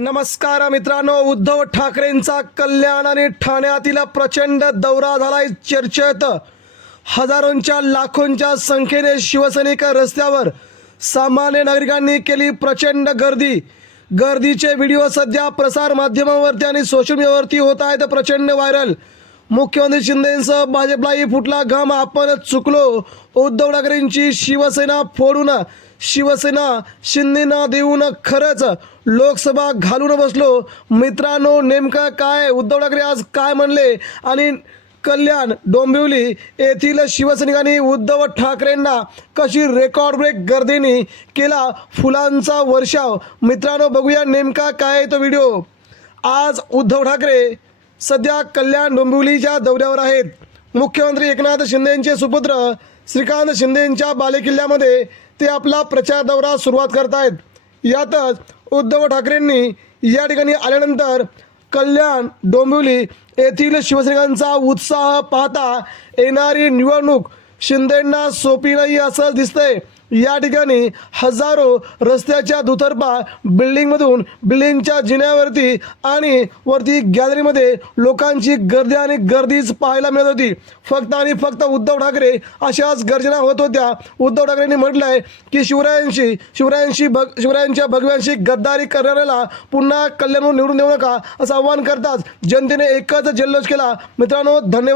नमस्कार मित्रांनो उद्धव ठाकरेंचा कल्याण आणि ठाण्यातील प्रचंड दौरा झालाय चर्चेत. हजारोंच्या लाखोंच्या संख्येने शिवसैनिक रस्त्यावर सामान्य नागरिकांनी केली प्रचंड गर्दी. गर्दीचे व्हिडिओ सध्या प्रसार माध्यमांवरती आणि सोशल मीडियावरती होत आहेत प्रचंड व्हायरल. मुख्यमंत्री शिंदेसह भाजपलाही फुटला घाम. आपण चुकलो. उद्धव ठाकरेंची शिवसेना फोडून शिवसेना शिंदेना देऊन खरंच लोकसभा घालून बसलो. मित्रांनो नेमकं काय? उद्धव ठाकरे आज काय म्हणले? आणि कल्याण डोंबिवली येथील शिवसैनिकांनी उद्धव ठाकरेंना कशी रेकॉर्ड ब्रेक गर्दीने केला? फुलांचा वर्षाव. मित्रांनो बघूया नेमका काय आहे तो व्हिडिओ आज उद्धव ठाकरे सध्या कल्याण डोंबिवलीच्या दौऱ्यावर आहेत. मुख्यमंत्री एकनाथ शिंदेंचे सुपुत्र श्रीकांत शिंदेंच्या बालेकिल्ल्यामध्ये ते आपला प्रचार दौरा सुरुवात करत आहेत यातच उद्धव ठाकरेंनी या ठिकाणी आल्यानंतर कल्याण डोंबिवली येथील शिवसैनिकांचा उत्साह पाहता येणारी निवडणूक शिंदेंना सोपी नाही असं दिसतंय. या ठिकाणी हजारो रस्त्याच्या दुतर्फा बिल्डिंगमधून बिल्डिंगच्या जिन्यावरती आणि वरती गॅलरीमध्ये लोकांची गर्दी आणि गर्दीच पाहायला मिळत होती. फक्त आणि फक्त उद्धव ठाकरे अशाच गर्जना होत होत्या. उद्धव ठाकरेंनी म्हटलंय की शिवरायांशी शिवरायांशी भग शिवरायांच्या भगव्यांशी गद्दारी करणाऱ्याला पुन्हा कल्याणहून निवडून देऊ नका असं आवाहन करताच जनतेने एकच जल्लोष केला. मित्रांनो धन्यवाद.